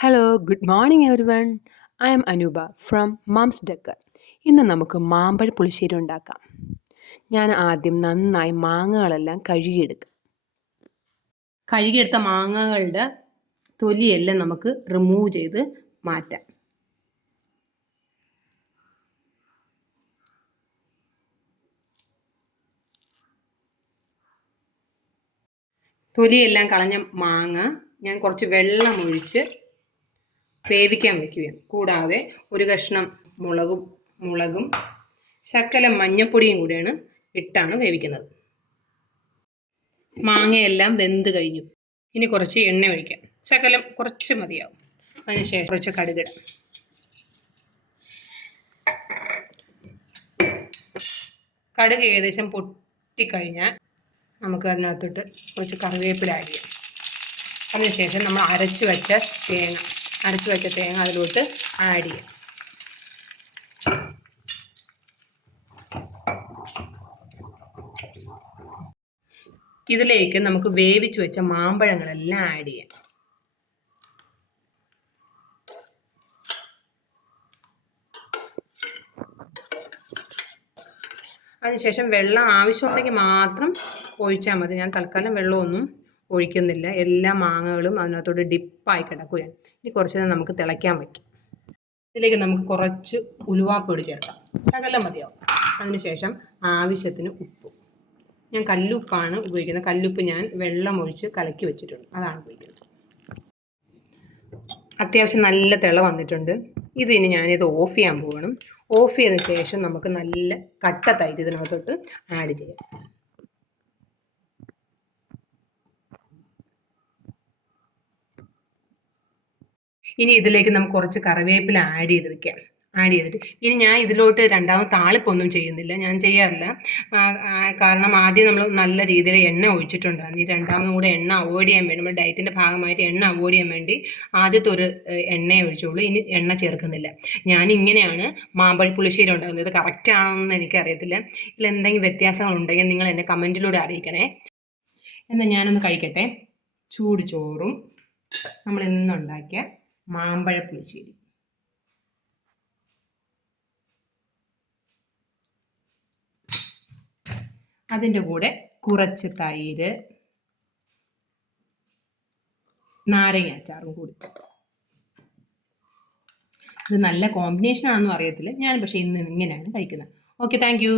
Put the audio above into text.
Hello good morning everyone. I am Anupa from mum's decor. ഇന്ന് നമുക്ക് മാമ്പഴ പുളിശ്ശേരി ഉണ്ടാക്കാം. ഞാൻ ആദ്യം നന്നായി മാങ്ങകളെല്ലാം കഴുകിയെടുക്കാം. കഴുകിയെടുത്ത മാങ്ങകളുടെ തൊലിയെല്ലാം നമുക്ക് റിമൂവ് ചെയ്ത് മാറ്റാം. തൊലിയെല്ലാം കളഞ്ഞ മാങ്ങ ഞാൻ കുറച്ച് വെള്ളം ഒഴിച്ച് വേവിക്കാൻ വയ്ക്കുകയാണ്. കൂടാതെ ഒരു കഷ്ണം മുളകും ശകലം മഞ്ഞപ്പൊടിയും കൂടെയാണ് ഇട്ടാണ് വേവിക്കുന്നത്. മാങ്ങയെല്ലാം വെന്ത് കഴിഞ്ഞു. ഇനി കുറച്ച് എണ്ണ ഒഴിക്കാം. ശകലം കുറച്ച് മതിയാവും. അതിനുശേഷം കുറച്ച് കടുകിടാം. കടുക് ഏകദേശം പൊട്ടിക്കഴിഞ്ഞാൽ നമുക്ക് അതിനകത്തോട്ട് കുറച്ച് കറിവേപ്പില ആഡ് ചെയ്യാം. അതിനുശേഷം നമ്മൾ അരച്ച് വെച്ച തേങ്ങ അതിലോട്ട് ആഡ് ചെയ്യാം. ഇതിലേക്ക് നമുക്ക് വേവിച്ച് വെച്ച മാമ്പഴങ്ങളെല്ലാം ആഡ് ചെയ്യാം. അതിനുശേഷം വെള്ളം ആവശ്യമുണ്ടെങ്കിൽ മാത്രം ഒഴിച്ചാൽ മതി. ഞാൻ തൽക്കാലം വെള്ളമൊന്നും ഒഴിക്കുന്നില്ല. എല്ലാ മാങ്ങകളും അതിനകത്തോട്ട് ഡിപ്പായി കിടക്കുകയാണ്. ഇനി കുറച്ച് നേരം നമുക്ക് തിളയ്ക്കാൻ വയ്ക്കാം. ഇതിലേക്ക് നമുക്ക് കുറച്ച് ഉലുവാപ്പൊടി ചേർക്കാം. ശകലം മതിയാവും. അതിനുശേഷം ആവശ്യത്തിന് ഉപ്പ്. ഞാൻ കല്ലുപ്പാണ് ഉപയോഗിക്കുന്നത്. കല്ലുപ്പ് ഞാൻ വെള്ളം ഒഴിച്ച് കലക്കി വെച്ചിട്ടുണ്ട്, അതാണ് ഉപയോഗിക്കുന്നത്. അത്യാവശ്യം നല്ല തിള വന്നിട്ടുണ്ട്. ഇതിനി ഞാനിത് ഓഫ് ചെയ്യാൻ പോകണം. ഓഫ് ചെയ്ത ശേഷം നമുക്ക് നല്ല കട്ട തൈര് ഇതിനകത്തോട്ട് ആഡ് ചെയ്യാം. ഇനി ഇതിലേക്ക് നമുക്ക് കുറച്ച് കറിവേപ്പില ആഡ് ചെയ്തിട്ട് ഇനി ഞാൻ ഇതിലോട്ട് രണ്ടാമത് താളിപ്പൊന്നും ചെയ്യുന്നില്ല, ഞാൻ ചെയ്യാറില്ല. കാരണം ആദ്യം നമ്മൾ നല്ല രീതിയിൽ എണ്ണ ഒഴിച്ചിട്ടുണ്ടായിരുന്നു. ഈ രണ്ടാമതും കൂടെ എണ്ണ അവോയ്ഡ് ചെയ്യാൻ വേണ്ടി, നമ്മൾ ഡയറ്റിൻ്റെ ഭാഗമായിട്ട് എണ്ണ അവോയ്ഡ് ചെയ്യാൻ വേണ്ടി ആദ്യത്തെ ഒരു എണ്ണയെ ഒഴിച്ചുള്ളൂ. ഇനി എണ്ണ ചേർക്കുന്നില്ല. ഞാൻ ഇങ്ങനെയാണ് മാമ്പഴ പുളിശ്ശേരി ഉണ്ടാകുന്നത്. ഇത് കറക്റ്റ് ആണോയെന്ന് എനിക്കറിയത്തില്ല. ഇതിൽ എന്തെങ്കിലും വ്യത്യാസങ്ങളുണ്ടെങ്കിൽ നിങ്ങൾ എന്നെ കമൻറ്റിലൂടെ അറിയിക്കണേ. എന്നാൽ ഞാനൊന്ന് കഴിക്കട്ടെ. ചൂട് ചോറും നമ്മൾ ഇന്നുണ്ടാക്കിയ മാമ്പഴ പുളിശ്ശേരി. അതിൻ്റെ കൂടെ കുറച്ച് തൈര്, നാരങ്ങ അച്ചാറും കൂടി. ഇത് നല്ല കോമ്പിനേഷൻ ആണെന്നും അറിയത്തില്ല ഞാൻ, പക്ഷേ ഇന്ന് ഇങ്ങനെയാണ് കഴിക്കുന്നത്. Okay, thank you.